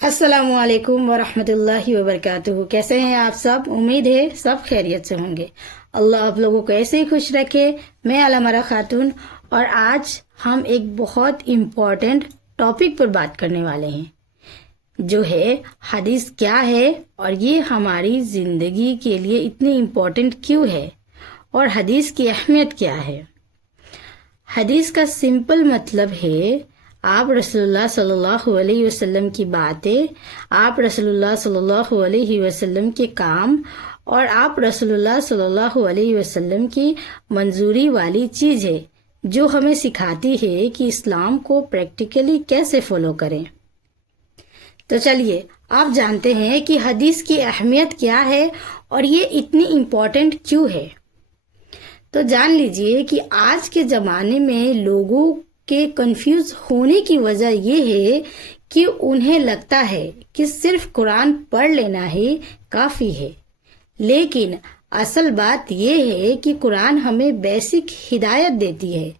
السلام علیکم ورحمۃ اللہ وبرکاتہ. کیسے ہیں آپ سب؟ امید ہے سب خیریت سے ہوں گے. اللہ آپ لوگوں کو ایسے ہی خوش رکھے. میں علامہ خاتون، اور آج ہم ایک بہت امپورٹنٹ ٹاپک پر بات کرنے والے ہیں، جو ہے حدیث کیا ہے اور یہ ہماری زندگی کے لیے اتنی امپورٹنٹ کیوں ہے، اور حدیث کی اہمیت کیا ہے. حدیث کا سمپل مطلب ہے آپ رسول اللہ صلی اللہ علیہ وسلم کی باتیں، آپ رسول اللہ صلی اللہ علیہ وسلم کے کام، اور آپ رسول اللہ صلی اللہ علیہ وسلم کی منظوری والی چیزیں جو ہمیں سکھاتی ہے کہ اسلام کو پریکٹیکلی کیسے فالو کریں. تو چلیے آپ جانتے ہیں کہ حدیث کی اہمیت کیا ہے اور یہ اتنی امپورٹنٹ کیوں ہے. تو جان لیجئے کہ آج کے زمانے میں لوگوں کے کنفیوز ہونے کی وجہ یہ ہے کہ انہیں لگتا ہے کہ صرف قرآن پڑھ لینا ہی کافی ہے، لیکن اصل بات یہ ہے کہ قرآن ہمیں بیسک ہدایت دیتی ہے،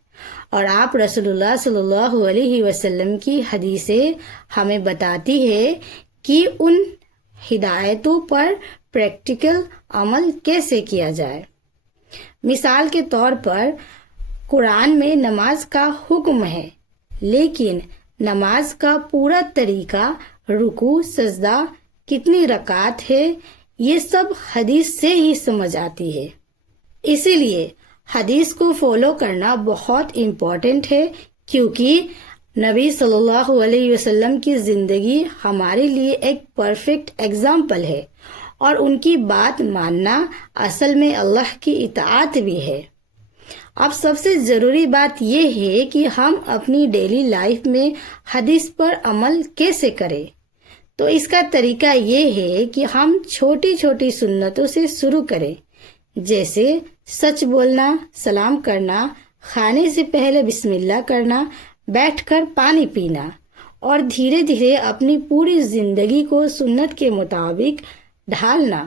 اور آپ رسول اللہ صلی اللہ علیہ وسلم کی حدیثیں ہمیں بتاتی ہے کہ ان ہدایتوں پر پریکٹیکل عمل کیسے کیا جائے. مثال کے طور پر قرآن میں نماز کا حکم ہے، لیکن نماز کا پورا طریقہ، رکوع، سجدہ، کتنی رکعت ہے، یہ سب حدیث سے ہی سمجھ آتی ہے. اسی لیے حدیث کو فالو کرنا بہت امپورٹنٹ ہے، کیونکہ نبی صلی اللہ علیہ وسلم کی زندگی ہمارے لیے ایک پرفیکٹ ایگزامپل ہے، اور ان کی بات ماننا اصل میں اللہ کی اطاعت بھی ہے. اب سب سے ضروری بات یہ ہے کہ ہم اپنی ڈیلی لائف میں حدیث پر عمل کیسے کریں. تو اس کا طریقہ یہ ہے کہ ہم چھوٹی چھوٹی سنتوں سے شروع کریں، جیسے سچ بولنا، سلام کرنا، کھانے سے پہلے بسم اللہ کرنا، بیٹھ کر پانی پینا، اور دھیرے دھیرے اپنی پوری زندگی کو سنت کے مطابق ڈھالنا.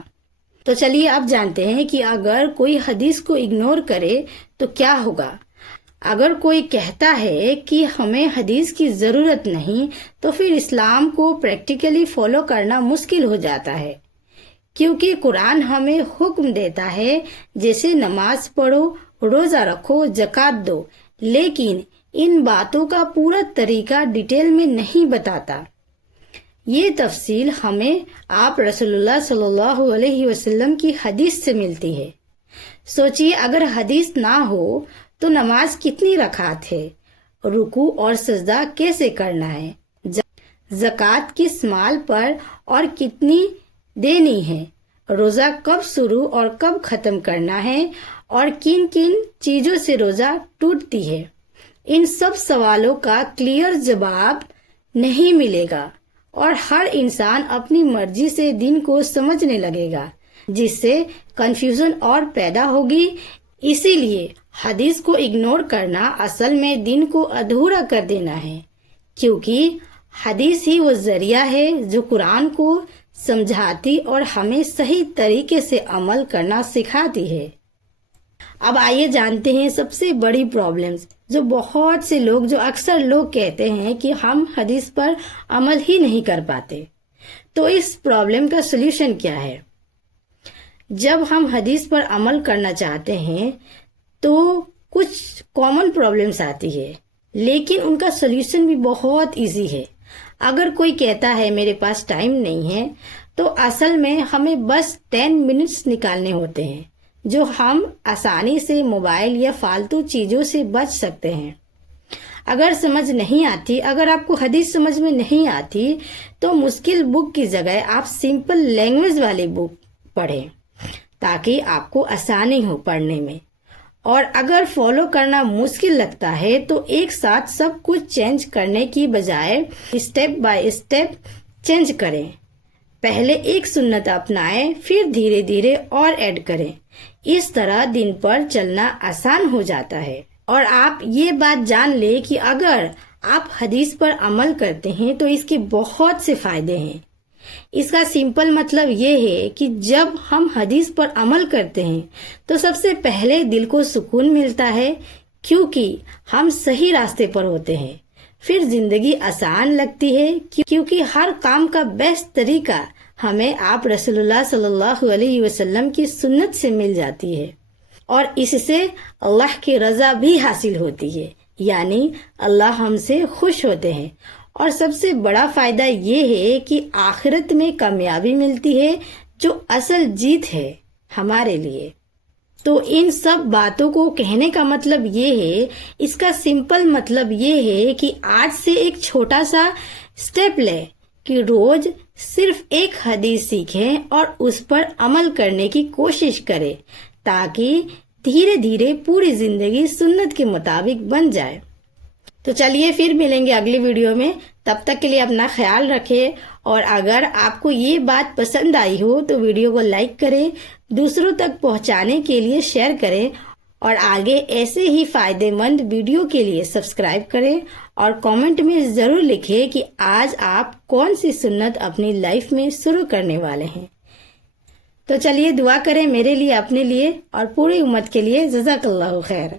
تو چلیے اب جانتے ہیں کہ اگر کوئی حدیث کو اگنور کرے تو کیا ہوگا. اگر کوئی کہتا ہے کہ ہمیں حدیث کی ضرورت نہیں، تو پھر اسلام کو پریکٹیکلی فالو کرنا مشکل ہو جاتا ہے، کیونکہ قرآن ہمیں حکم دیتا ہے جیسے نماز پڑھو، روزہ رکھو، زکوٰۃ دو، لیکن ان باتوں کا پورا طریقہ ڈیٹیل میں نہیں بتاتا. یہ تفصیل ہمیں آپ رسول اللہ صلی اللہ علیہ وسلم کی حدیث سے ملتی ہے. سوچئے اگر حدیث نہ ہو تو نماز کتنی رکعت ہے، رکوع اور سجدہ کیسے کرنا ہے، زکوٰۃ کس مال پر اور کتنی دینی ہے، روزہ کب شروع اور کب ختم کرنا ہے، اور کن کن چیزوں سے روزہ ٹوٹتی ہے، ان سب سوالوں کا کلیئر جواب نہیں ملے گا، اور ہر انسان اپنی مرضی سے دین کو سمجھنے لگے گا، جس سے کنفیوژن اور پیدا ہوگی. اسی لیے حدیث کو اگنور کرنا اصل میں دین کو ادھورا کر دینا ہے، کیونکہ حدیث ہی وہ ذریعہ ہے جو قرآن کو سمجھاتی اور ہمیں صحیح طریقے سے عمل کرنا سکھاتی ہے. اب آئیے جانتے ہیں سب سے بڑی پرابلمز جو بہت سے لوگ، جو اکثر لوگ کہتے ہیں کہ ہم حدیث پر عمل ہی نہیں کر پاتے. تو اس پرابلم کا سلوشن کیا ہے؟ جب ہم حدیث پر عمل کرنا چاہتے ہیں تو کچھ کامن پرابلمز آتی ہے، لیکن ان کا سلوشن بھی بہت ایزی ہے. اگر کوئی کہتا ہے میرے پاس ٹائم نہیں ہے، تو اصل میں ہمیں بس 10 منٹس نکالنے ہوتے ہیں، جو ہم آسانی سے موبائل یا فالتو چیزوں سے بچ سکتے ہیں. اگر سمجھ نہیں آتی، اگر آپ کو حدیث سمجھ میں نہیں آتی، تو مشکل بک کی جگہ آپ سمپل لینگویج والی بک پڑھیں، تاکہ آپ کو آسانی ہو پڑھنے میں. اور اگر فالو کرنا مشکل لگتا ہے تو ایک ساتھ سب کچھ چینج کرنے کی بجائے اسٹیپ بائی اسٹیپ چینج کریں. پہلے ایک سنت اپنائیں، پھر دھیرے دھیرے اور ایڈ کریں. اس طرح دن پر چلنا آسان ہو جاتا ہے. اور آپ یہ بات جان لیں کہ اگر آپ حدیث پر عمل کرتے ہیں تو اس کے بہت سے فائدے ہیں. اس کا سمپل مطلب یہ ہے کہ جب ہم حدیث پر عمل کرتے ہیں تو سب سے پہلے دل کو سکون ملتا ہے، کیونکہ ہم صحیح راستے پر ہوتے ہیں. پھر زندگی آسان لگتی ہے، کیونکہ ہر کام کا بیسٹ طریقہ ہمیں آپ رسول اللہ صلی اللہ علیہ وسلم کی سنت سے مل جاتی ہے، اور اس سے اللہ کی رضا بھی حاصل ہوتی ہے، یعنی اللہ ہم سے خوش ہوتے ہیں۔ اور سب سے بڑا فائدہ یہ ہے کہ آخرت میں کامیابی ملتی ہے، جو اصل جیت ہے ہمارے لیے۔ تو ان سب باتوں کو کہنے کا مطلب یہ ہے، اس کا سمپل مطلب یہ ہے کہ آج سے ایک چھوٹا سا سٹیپ لیں کہ روز صرف ایک حدیث سیکھیں اور اس پر عمل کرنے کی کوشش کریں، تاکہ دھیرے دھیرے پوری زندگی سنت کے مطابق بن جائے۔ تو چلیے پھر ملیں گے اگلی ویڈیو میں، تب تک کے لیے اپنا خیال رکھیں، اور اگر آپ کو یہ بات پسند آئی ہو تو ویڈیو کو لائک کریں، دوسروں تک پہنچانے کے لیے شیئر کریں، اور آگے ایسے ہی فائدے مند ویڈیو کے لیے سبسکرائب کریں، اور کامنٹ میں ضرور لکھیں کہ آج آپ کون سی سنت اپنی لائف میں شروع کرنے والے ہیں۔ تو چلیے دعا کریں میرے لیے، اپنے لیے اور پوری امت کے لیے۔ جزاک اللہ خیر۔